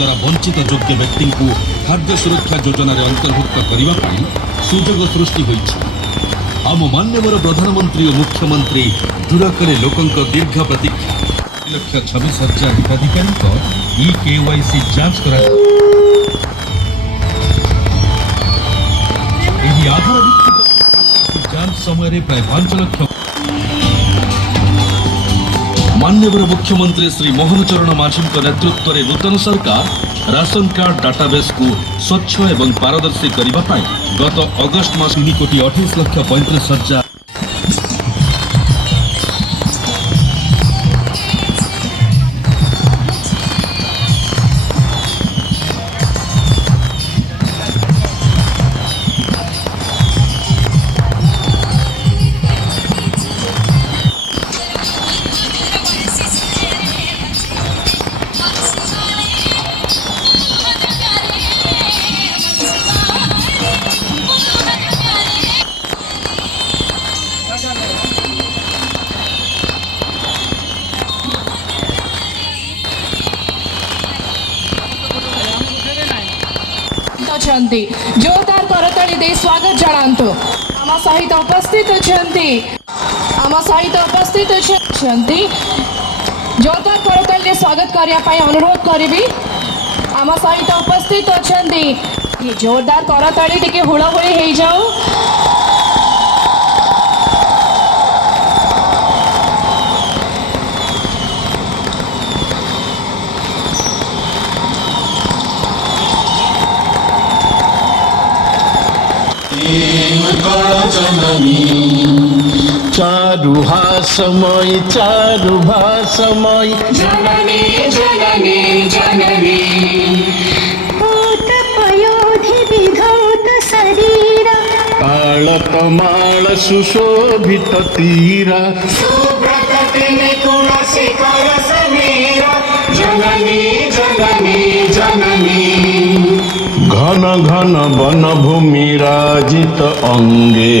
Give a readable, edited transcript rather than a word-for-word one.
द्वारा वंचित योग्य व्यक्ति को खाद्य सुरक्षा योजना अंतर्भुक्त करने सुजोग सृष्टि होइछि। आम मान्यवर प्रधानमंत्री और मुख्यमंत्री दूर करे लोकों दीर्घ प्रतीक्षा 1,26,000 हिताधिकारी KYC जांच करा आधार जांच समय प्राय 5 लाख। माननीय मुख्यमंत्री श्री मोहन चरण माझी नेतृत्व में नूतन सरकार राशन कार्ड डाटाबेस को स्वच्छ एवं पारदर्शी करने गत अगस्ट मास 3,28,35,000 जोरदार करताली दे स्वागत जणांतो। आम सहित उपस्थित जोरदार करताली स्वागत करने अनुरोध करी। आम सहित उपस्थित अच्छी जोरदार करताली टिके हुड़हुड़ी हो जाऊ। चारुहासमयी जननी जननी जननी भूतपयोधि विधौत शरीरा कालकमाल सुशोभित तीरा सुप्रकटि निकुण शिखर समीरा जननी जननी जननी घन घन वन भूमि राजित अंगे